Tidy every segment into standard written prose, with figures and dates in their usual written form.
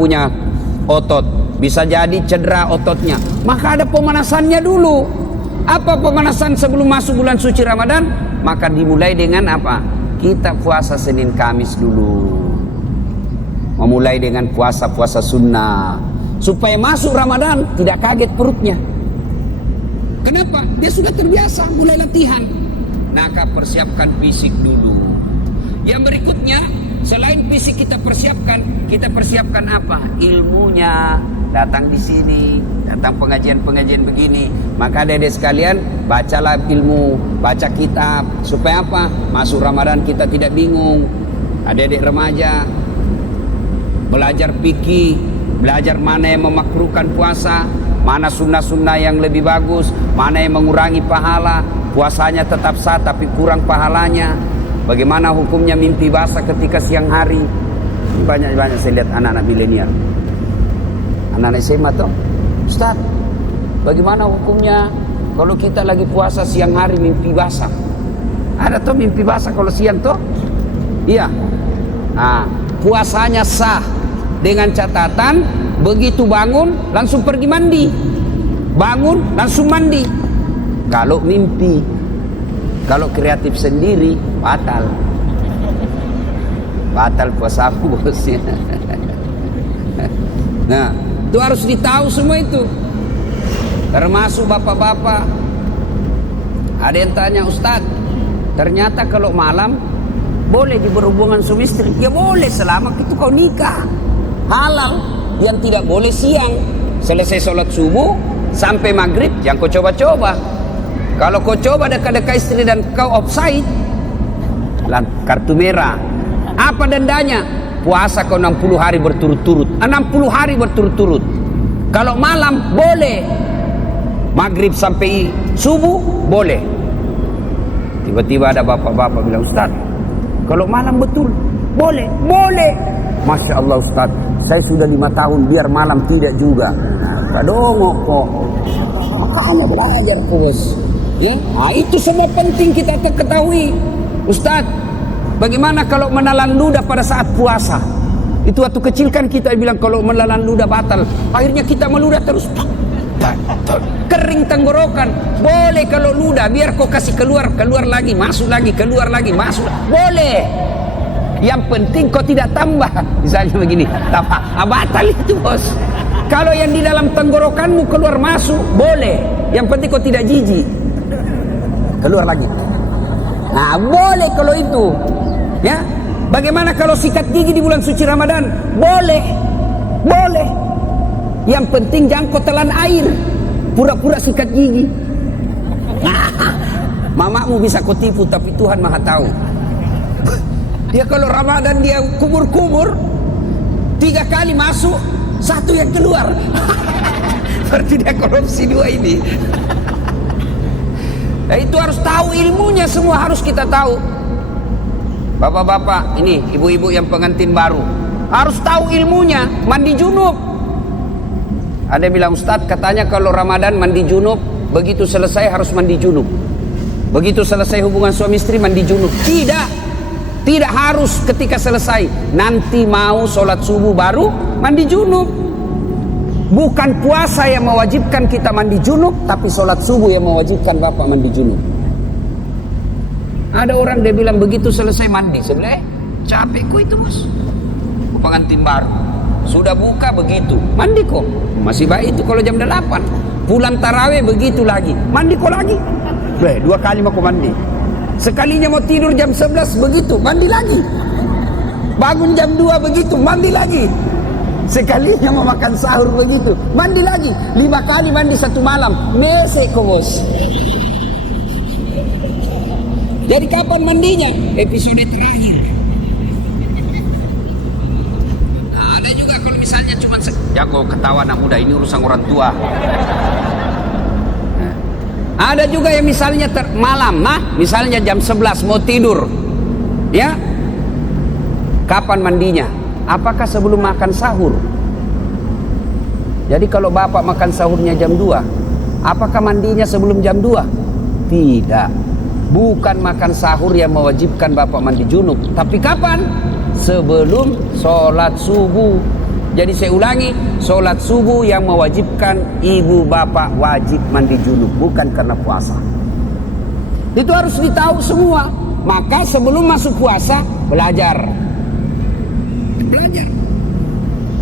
punya otot, bisa jadi cedera ototnya. Maka ada pemanasannya dulu. Apa pemanasan sebelum masuk bulan suci Ramadan? Maka dimulai dengan apa? Kita puasa Senin Kamis dulu. Memulai dengan puasa-puasa sunnah. Supaya masuk Ramadan tidak kaget perutnya. Kenapa? Dia sudah terbiasa mulai latihan. Maka persiapkan fisik dulu. Yang berikutnya, selain fisik kita persiapkan apa? Ilmunya. Datang di sini, datang pengajian-pengajian begini. Maka adik-adik sekalian, bacalah ilmu, baca kitab. Supaya apa? Masuk Ramadan kita tidak bingung. Adik-adik remaja, belajar fikih, belajar mana yang memakruhkan puasa, mana sunnah-sunnah yang lebih bagus, mana yang mengurangi pahala, puasanya tetap sah tapi kurang pahalanya. Bagaimana hukumnya mimpi basah ketika siang hari? Banyak-banyak saya lihat anak-anak milenial, anak-anak SMA tuh, Ustaz, bagaimana hukumnya kalau kita lagi puasa siang hari mimpi basah? Ada tuh mimpi basah kalau siang tuh? Iya. Nah, puasanya sah dengan catatan begitu bangun langsung pergi mandi, bangun langsung mandi. Kalau mimpi, kalau kreatif sendiri batal puasamu bosnya. Nah, itu harus ditahu semua itu. Termasuk bapak-bapak. Ada yang tanya, Ustaz, ternyata kalau malam boleh berhubungan suami istri? Ya boleh selama itu kau nikah. Halal. Yang tidak boleh siang. Selesai sholat subuh sampai maghrib, yang kau coba-coba. Kalau kau coba dekat-dekat istri dan kau offside, kartu merah. Apa dendanya? Puasa kau 60 hari berturut-turut. 60 hari berturut-turut. Kalau malam boleh. Maghrib sampai subuh boleh. Tiba-tiba ada bapak-bapak bilang, Ustaz, kalau malam betul boleh? Boleh. Masya Allah Ustaz, saya sudah 5 tahun biar malam tidak juga. Kadongok kok. Makanya belajar bos. Ya, nah, itu semua penting kita ketahui. Ustaz, bagaimana kalau menelan ludah pada saat puasa? Itu waktu kecil kan kita bilang kalau menelan ludah batal. Akhirnya kita meludah terus. Kering tenggorokan. Boleh kalau ludah, biar kau kasih keluar lagi, masuk lagi, keluar lagi, masuk. Boleh. Yang penting kau tidak tambah. Misalnya begini, tambah. Batal itu bos. Kalau yang di dalam tenggorokanmu keluar masuk, boleh. Yang penting kau tidak jijik. Keluar lagi. Nah, boleh kalau itu. Ya. Bagaimana kalau sikat gigi di bulan suci Ramadan? Boleh. Boleh. Yang penting jangan kau telan air. Pura-pura sikat gigi. Nah, mamamu bisa kau tipu, tapi Tuhan Maha tahu. Dia kalau Ramadan dia kumur-kumur, 3 kali masuk, 1 yang keluar. Berarti dia korupsi 2 ini. Nah, itu harus tahu ilmunya, semua harus kita tahu. Bapak-bapak, ini ibu-ibu yang pengantin baru, harus tahu ilmunya. Mandi junub. Ada yang bilang, Ustaz, katanya kalau Ramadan mandi junub, begitu selesai harus mandi junub. Begitu selesai hubungan suami istri mandi junub. Tidak. Tidak harus ketika selesai. Nanti mau sholat subuh baru mandi junub. Bukan puasa yang mewajibkan kita mandi junub, tapi sholat subuh yang mewajibkan bapak mandi junub. Ada orang dia bilang begitu selesai mandi, sebelah capekku itu bos. Pengantin baru sudah buka begitu mandi kok masih baik itu. Kalau jam 8 pulang taraweh begitu lagi mandi kok lagi. 2 kali mau mandi. Sekalinya mau tidur jam 11 begitu mandi lagi. Bangun jam 2 begitu mandi lagi. Sekalinya mau makan sahur begitu mandi lagi. 5 kali mandi satu malam. Mesek kok bos. Jadi kapan mandinya? Episode terakhir. Nah, ada juga kalau misalnya cuma jago ketawa anak muda, ini urusan orang tua. Nah, ada juga yang misalnya malam, misalnya jam 11 mau tidur. Ya. Kapan mandinya? Apakah sebelum makan sahur? Jadi kalau bapak makan sahurnya jam 2, apakah mandinya sebelum jam 2? Tidak. Bukan makan sahur yang mewajibkan bapak mandi junub. Tapi kapan? Sebelum sholat subuh. Jadi saya ulangi, sholat subuh yang mewajibkan ibu bapak wajib mandi junub, bukan karena puasa. Itu harus ditahu semua. Maka sebelum masuk puasa, belajar.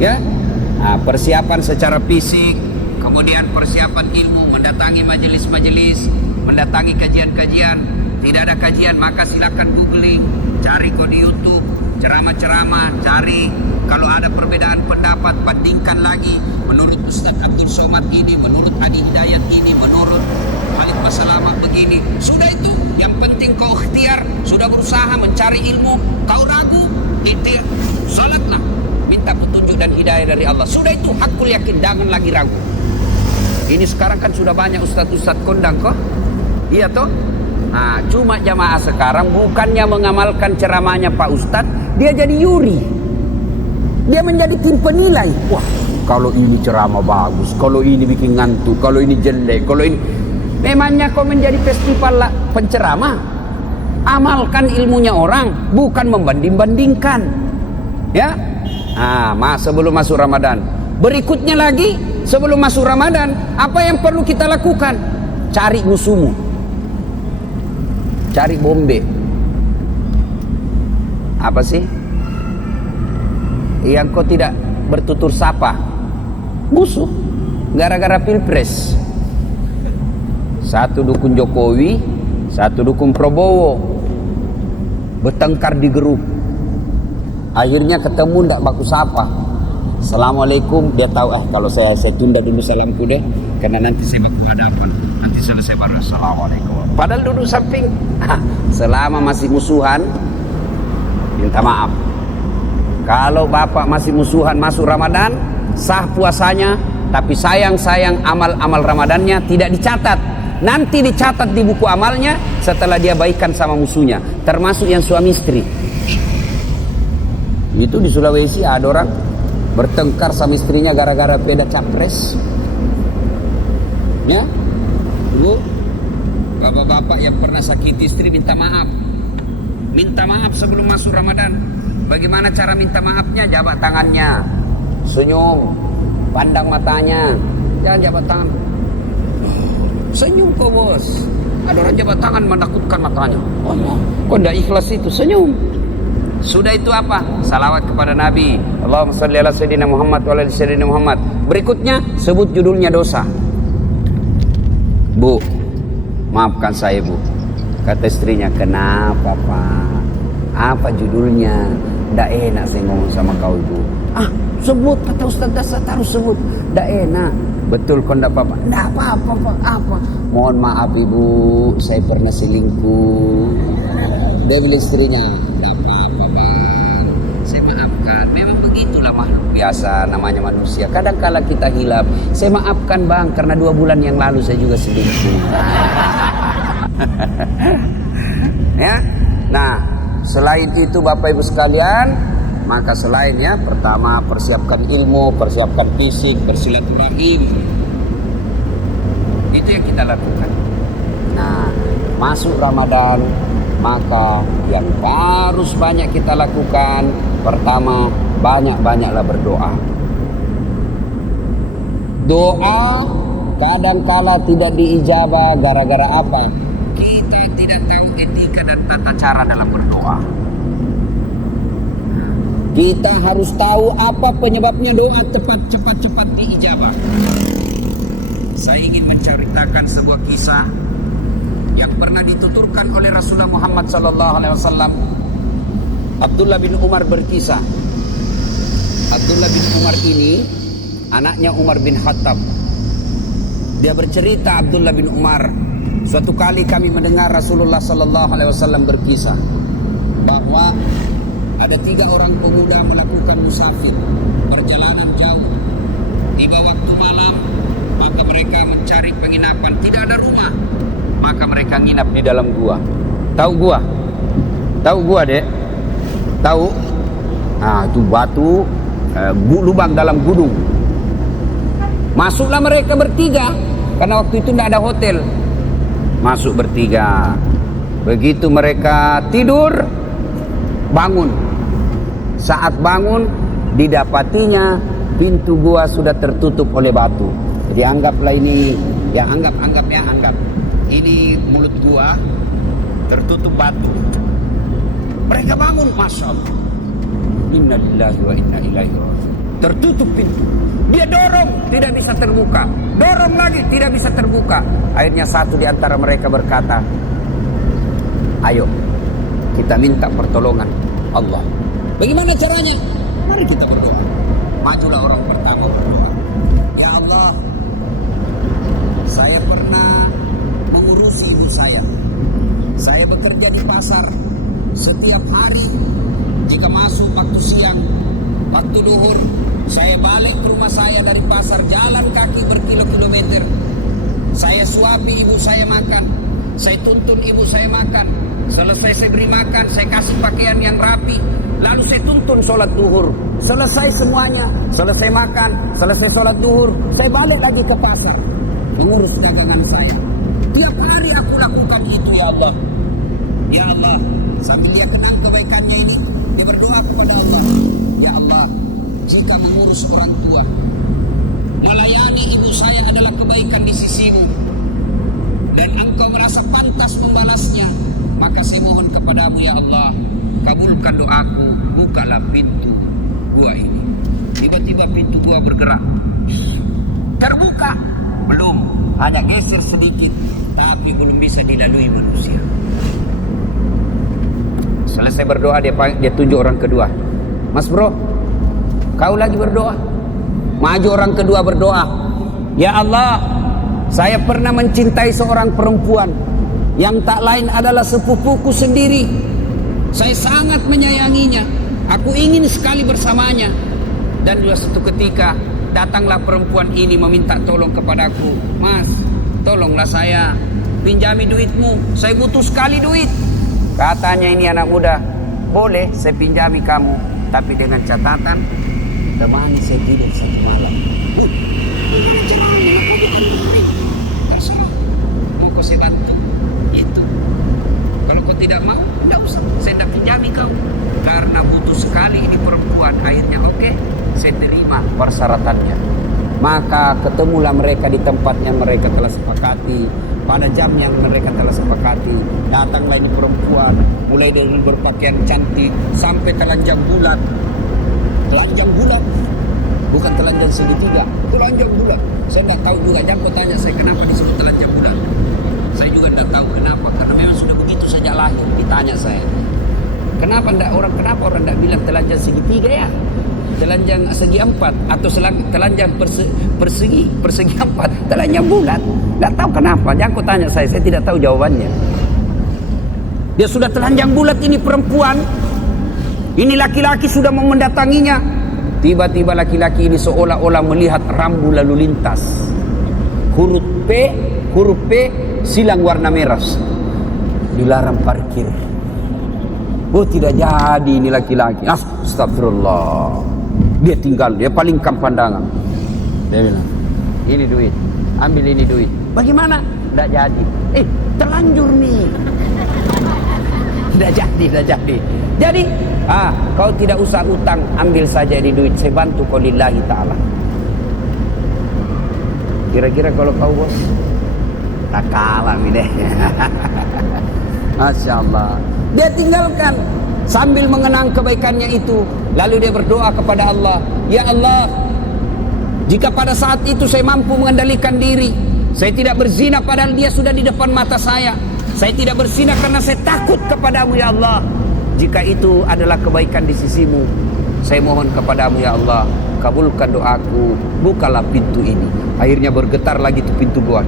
Ya, nah, persiapan secara fisik, kemudian persiapan ilmu, mendatangi majelis-majelis, mendatangi kajian-kajian. Tidak ada kajian, maka silakan googling, cari kok di YouTube, ceramah-ceramah, cari. Kalau ada perbedaan pendapat, bandingkan lagi. Menurut Ustaz Abdul Somad ini, menurut Adi Hidayat ini, menurut Khalid Basalamah begini. Sudah itu, yang penting kau ikhtiar, sudah berusaha mencari ilmu, kau ragu, ikhtiar, salatlah, minta petunjuk dan hidayah dari Allah. Sudah itu, hakul yakin, jangan lagi ragu. Ini sekarang kan sudah banyak ustaz-ustaz kondang kok. Iya toh? Nah, cuma jamaah sekarang bukannya mengamalkan ceramahnya Pak Ustadz, dia jadi yuri. Dia menjadi tim penilai. Wah, kalau ini ceramah bagus, kalau ini bikin ngantuk, kalau ini jelek, kalau ini. Memangnya kau menjadi festival penceramah? Amalkan ilmunya orang, bukan membanding-bandingkan. Ya? Nah, sebelum masuk Ramadan. Berikutnya lagi, sebelum masuk Ramadan, apa yang perlu kita lakukan? Cari musuhmu. Cari bombe. Apa sih yang kau tidak bertutur sapa? Musuh. Gara-gara pilpres. Satu dukung Jokowi, satu dukung Prabowo, bertengkar di grup. Akhirnya ketemu ndak baku sapa. Assalamualaikum. Dia tahu kalau saya tunda dulu salamku deh, karena nanti saya baku hadapan. Nanti selesai baru assalamualaikum. Padahal duduk samping. Selama masih musuhan, minta maaf. Kalau bapak masih musuhan masuk Ramadan, sah puasanya, tapi sayang amal-amal Ramadannya tidak dicatat. Nanti dicatat di buku amalnya setelah dia baikan sama musuhnya, termasuk yang suami istri. Itu di Sulawesi ada orang bertengkar sama istrinya gara-gara beda capres. Ya, Bu, bapak-bapak yang pernah sakiti istri minta maaf. Minta maaf sebelum masuk Ramadan. Bagaimana cara minta maafnya? Jabat tangannya, senyum, pandang matanya. Jangan jabat tangan. Senyum kok bos. Ada orang jabat tangan menakutkan matanya. Oh no, kok tidak ikhlas itu? Senyum. Sudah itu apa? Salawat kepada Nabi. Allahumma sholli ala sayyidina Muhammad wa ala sayyidina Muhammad. Berikutnya sebut judulnya dosa. Bu, maafkan saya bu. Kata istrinya, kenapa pak? Apa judulnya? Nggak enak saya ngomong sama kau ibu. Sebut, kata Ustaz Dasar harus sebut. Nggak enak. Betul kau nggak apa-apa? Nggak apa-apa pak. Apa? Mohon maaf ibu, saya pernah selingkuh. Dia bilang istrinya, nggak apa-apa pak. Saya maafkan. Memang begitulah makhluk biasa, namanya manusia. Kadang-kala kita hilap. Saya maafkan bang, karena 2 bulan yang lalu saya juga selingkuh. Ya. Nah, selain itu Bapak Ibu sekalian, maka selainnya pertama persiapkan ilmu, persiapkan fisik, bersilaturahim. Itu yang kita lakukan. Nah, masuk Ramadan, maka yang harus banyak kita lakukan, pertama banyak-banyaklah berdoa. Doa kadang-kala tidak diijabah gara-gara apa? Kita tidak tahu etika dan tata cara dalam berdoa. Kita harus tahu apa penyebabnya doa cepat diijabah. Saya ingin menceritakan sebuah kisah yang pernah dituturkan oleh Rasulullah Muhammad SAW. Abdullah bin Umar berkisah. Abdullah bin Umar ini anaknya Umar bin Khattab. Dia bercerita, Abdullah bin Umar, suatu kali kami mendengar Rasulullah SAW berkisah bahwa ada 3 orang pemuda melakukan musafir, perjalanan jauh. Tiba waktu malam, maka mereka mencari penginapan. Tidak ada rumah, maka mereka nginap di dalam gua. Tahu gua? Tahu gua, Dek? Tahu? Nah, itu batu, lubang dalam gunung. Masuklah mereka bertiga, karena waktu itu tidak ada hotel. Masuk bertiga. Begitu mereka tidur, bangun. Saat bangun, didapatinya pintu gua sudah tertutup oleh batu. Jadi anggaplah ini, ya anggap. Ini mulut gua tertutup batu. Mereka bangun, masya Allah. Inna lillahi wa inna ilaihi raji'un. Tertutup pintu. Dia dorong, tidak bisa terbuka. Dorong lagi, tidak bisa terbuka. Akhirnya satu di antara mereka berkata, ayo kita minta pertolongan Allah. Bagaimana caranya? Mari kita berdoa. Majulah orang pertama berdoa. Ya Allah, saya pernah mengurusi ibu saya. Saya bekerja di pasar. Setiap hari jika masuk waktu siang, waktu duhur, saya balik ke rumah saya dari pasar, jalan kaki berkilo-kilometer. Saya suapi ibu saya makan, saya tuntun ibu saya makan. Selesai saya beri makan, saya kasih pakaian yang rapi, lalu saya tuntun sholat duhur. Selesai semuanya, selesai makan, selesai sholat duhur, saya balik lagi ke pasar mengurus dagangan saya. Tiap hari aku lakukan itu, ya Allah. Ya Allah, sambil dia kenang kebaikannya ini, dia berdoa kepada Allah. Ya Allah, jika mengurus orang tua, melayani ibu saya adalah kebaikan di sisimu, dan engkau merasa pantas membalasnya, maka saya mohon kepadamu, ya Allah, kabulkan doaku, bukalah pintu gua ini. Tiba-tiba pintu gua bergerak. Terbuka? Belum, hanya geser sedikit, tapi belum bisa dilalui manusia. Selesai berdoa, dia tunjuk orang kedua. Mas bro, kau lagi berdoa. Maju orang kedua berdoa. Ya Allah, saya pernah mencintai seorang perempuan yang tak lain adalah sepupuku sendiri. Saya sangat menyayanginya. Aku ingin sekali bersamanya. Dan juga satu ketika datanglah perempuan ini meminta tolong kepadaku. Mas, tolonglah saya, pinjami duitmu. Saya butuh sekali duit. Katanya ini anak muda, boleh saya pinjami kamu, tapi dengan catatan temani saya tidur satu malam. Gimana caranya? Kau diantarin? Terserah. Mau kau saya bantu? Itu. Kalau kau tidak mau, tidak usah. Saya tidak pinjami kau. Karena butuh sekali ini perempuan. Akhirnya oke, saya terima persyaratannya. Maka ketemulah mereka di tempat yang mereka telah sepakati. Pada jam yang mereka telah sepakati, datanglah ini perempuan, mulai dari berpakaian cantik sampai telanjang bulat. Telanjang bulat, bukan telanjang segitiga, telanjang bulat. Saya tidak tahu juga, jangan tanya saya kenapa disebut telanjang bulat. Saya juga tidak tahu kenapa, karena memang sudah begitu saja lahir. Ditanya saya, kenapa orang tidak bilang telanjang segitiga ya? Telanjang segi empat atau telanjang persegi empat, telanjang bulat. Tidak tahu kenapa, jangan kau tanya saya tidak tahu jawabannya. Dia sudah telanjang bulat ini perempuan. Ini laki-laki sudah mau mendatanginya. Tiba-tiba laki-laki ini seolah-olah melihat rambu lalu lintas. Huruf P silang warna merah. Dilarang parkir. Oh, tidak jadi ini laki-laki. Astagfirullah. Dia palingkan pandangan. Dia bilang, ini duit, ambil ini duit. Bagaimana? Tidak jadi. Terlanjur nih. Tidak jadi. Jadi, kau tidak usah utang, ambil saja di duit. Saya bantu kau lillahi ta'ala. Kira-kira kalau kau bos, tak kalah deh. Masya Allah. Dia tinggalkan sambil mengenang kebaikannya itu. Lalu dia berdoa kepada Allah, ya Allah, jika pada saat itu saya mampu mengendalikan diri, saya tidak berzina padahal dia sudah di depan mata saya. Saya tidak berzina karena saya takut kepadamu, ya Allah. Jika itu adalah kebaikan di sisimu, saya mohon kepadamu, ya Allah, kabulkan doaku, bukalah pintu ini. Akhirnya bergetar lagi tuh pintu gua,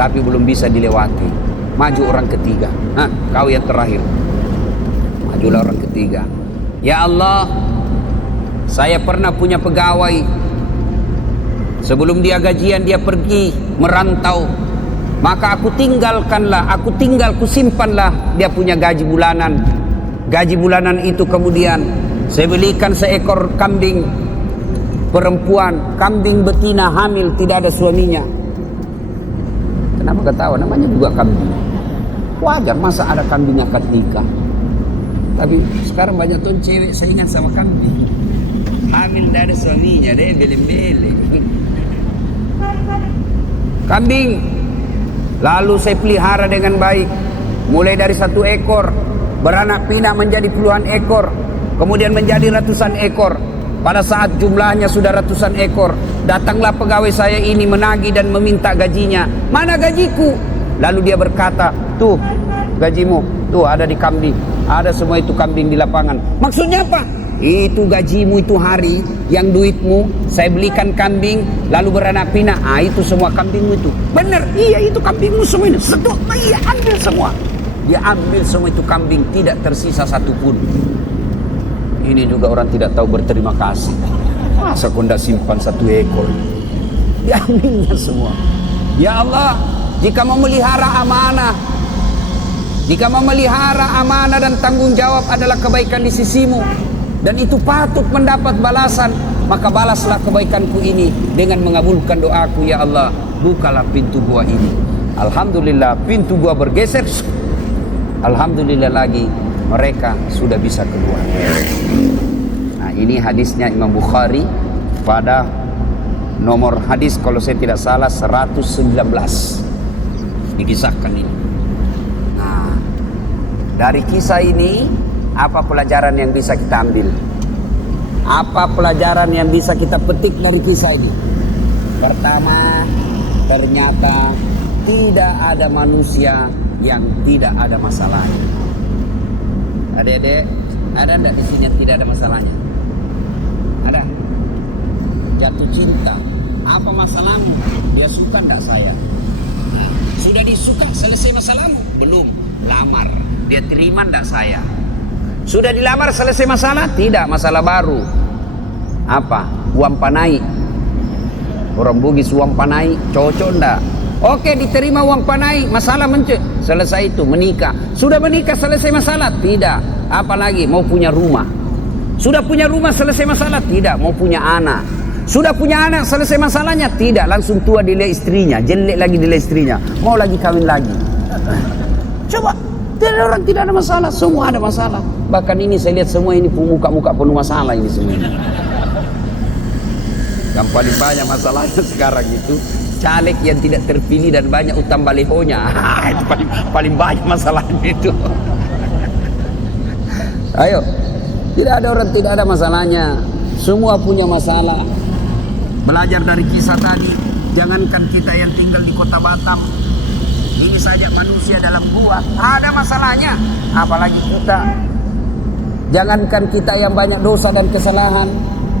tapi belum bisa dilewati. Maju orang ketiga. Kau yang terakhir. Majulah orang ketiga. Ya Allah, saya pernah punya pegawai. Sebelum dia gajian, dia pergi merantau. Maka aku simpanlah dia punya gaji bulanan. Gaji bulanan itu kemudian saya belikan seekor kambing perempuan, kambing betina hamil, tidak ada suaminya. Kenapa ketawa? Namanya juga kambing. Wajar, masa ada kambing akad nikah. Tapi sekarang banyak tuh cewek saingan sama kambing. Hamil dari suaminya deh, beleng-beleng. Kambing lalu saya pelihara dengan baik, mulai dari 1 ekor beranak pinak menjadi puluhan ekor, kemudian menjadi ratusan ekor. Pada saat jumlahnya sudah ratusan ekor, datanglah pegawai saya ini menagih dan meminta gajinya. Mana gajiku? Lalu dia berkata, tuh gajimu, tuh ada di kambing, ada semua itu kambing di lapangan. Maksudnya apa? Itu gajimu itu hari yang duitmu saya belikan kambing lalu beranak pinak. Itu semua kambingmu itu. Benar, iya itu kambingmu semua ini. Sedok, iya ambil semua. Dia ambil semua itu kambing, tidak tersisa satupun. Ini juga orang tidak tahu berterima kasih. Masa kau tidak simpan 1 ekor? Diambilnya semua. Ya Allah, jika memelihara amanah, jika memelihara amanah dan tanggung jawab adalah kebaikan di sisimu, dan itu patut mendapat balasan, maka balaslah kebaikanku ini dengan mengabulkan doaku. Ya Allah, bukalah pintu gua ini. Alhamdulillah, pintu gua bergeser. Alhamdulillah lagi mereka sudah bisa keluar. Nah, ini hadisnya Imam Bukhari pada nomor hadis kalau saya tidak salah 119 dikisahkan ini. Nah, dari kisah ini apa pelajaran yang bisa kita ambil? Apa pelajaran yang bisa kita petik dari kisah ini? Pertama, ternyata tidak ada manusia yang tidak ada masalahnya. Adik-adik, ada enggak di sini yang tidak ada masalahnya? Ada? Jatuh cinta, apa masalahmu? Dia suka enggak saya? Sudah disuka, selesai masalahmu? Belum. Lamar, dia terima enggak saya? Sudah dilamar, selesai masalah? Tidak, masalah baru. Apa? Uang panai. Orang Bugis uang panai, cocok enggak? Oke, diterima uang panai, masalah selesai itu, menikah. Sudah menikah, selesai masalah? Tidak. Apalagi mau punya rumah. Sudah punya rumah, selesai masalah? Tidak. Mau punya anak. Sudah punya anak, selesai masalahnya? Tidak. Langsung tua dilihat istrinya, jelek lagi dilihat istrinya, mau lagi kawin lagi. Coba, tidak, orang tidak ada masalah, semua ada masalah. Bahkan ini saya lihat semua ini muka-muka penuh masalah ini semua. Yang paling banyak masalahnya sekarang itu caleg yang tidak terpilih dan banyak utang balihonya. Itu paling banyak masalahnya itu. Ayo, tidak ada orang tidak ada masalahnya. Semua punya masalah. Belajar dari kisah tadi. Jangankan kita yang tinggal di kota Batam, ini saja manusia dalam gua ada masalahnya. Apalagi kita. Jangankan kita yang banyak dosa dan kesalahan,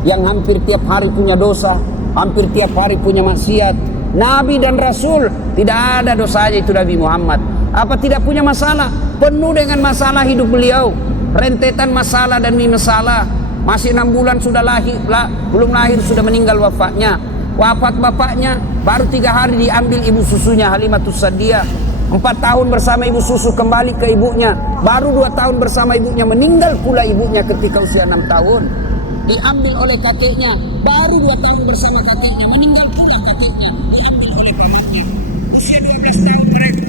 yang hampir tiap hari punya dosa, hampir tiap hari punya maksiat. Nabi dan Rasul tidak ada dosanya itu Nabi Muhammad. Apa tidak punya masalah? Penuh dengan masalah hidup beliau. Rentetan masalah dan masalah. Masih 6 bulan sudah lahir, belum lahir sudah meninggal wafatnya. Wafat bapaknya baru 3 hari diambil ibu susunya Halimatus Sa'diyah. 4 tahun bersama ibu susu kembali ke ibunya. Baru 2 tahun bersama ibunya, meninggal pula ibunya ketika usia 6 tahun. Diambil oleh kakeknya, baru 2 tahun bersama kakeknya, meninggal pula kakeknya. Diambil oleh bapaknya. Usia 12 tahun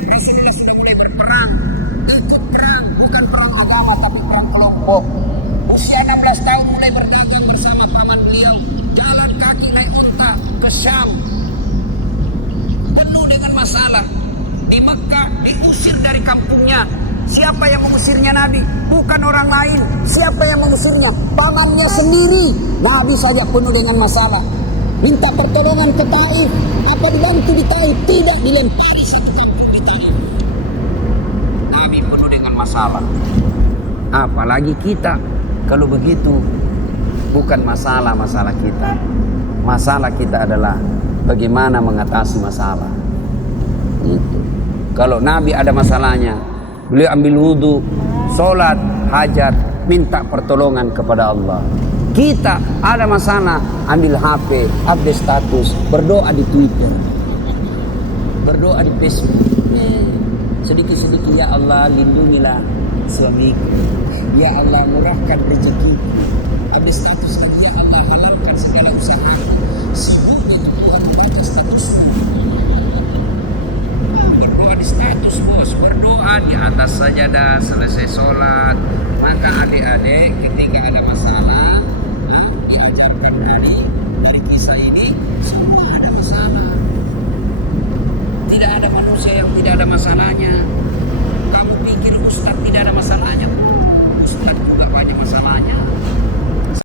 Rasulullah sudah mulai berperang. Ikut perang, bukan perang agama tapi perang kelompok. Usia 16 tahun mulai berdagang bersama paman beliau. Jalan kaki naik unta ke Syam. Penuh dengan masalah. Di Mekah diusir dari kampungnya. Siapa yang mengusirnya Nabi? Bukan orang lain. Siapa yang mengusirnya? Pamannya sendiri. Nabi saja penuh dengan masalah. Minta pertolongan ke Taif. Apa dibantu di Taif? Tidak, dilempari satu kampung di Taif. Nabi penuh dengan masalah. Apalagi kita. Kalau begitu, bukan masalah kita. Masalah kita adalah bagaimana mengatasi masalah. Itu. Kalau Nabi ada masalahnya, beliau ambil wudhu, sholat, hajat, minta pertolongan kepada Allah. Kita ada masalah, ambil HP, update status, berdoa di Twitter, berdoa di Facebook. Sedikit-sedikit, ya Allah lindungilah suamiku, ya Allah murahkan rezekiku. Update status, ya Allah halalkan segala usaha. Semuanya itu berdoa status. Berdoa di status bos, berdoa di atas sajadah selesai sholat. Maka adik-adik ketika ada masalah, diajarkan masalahnya, kamu pikir Ustadz tidak ada masalahnya?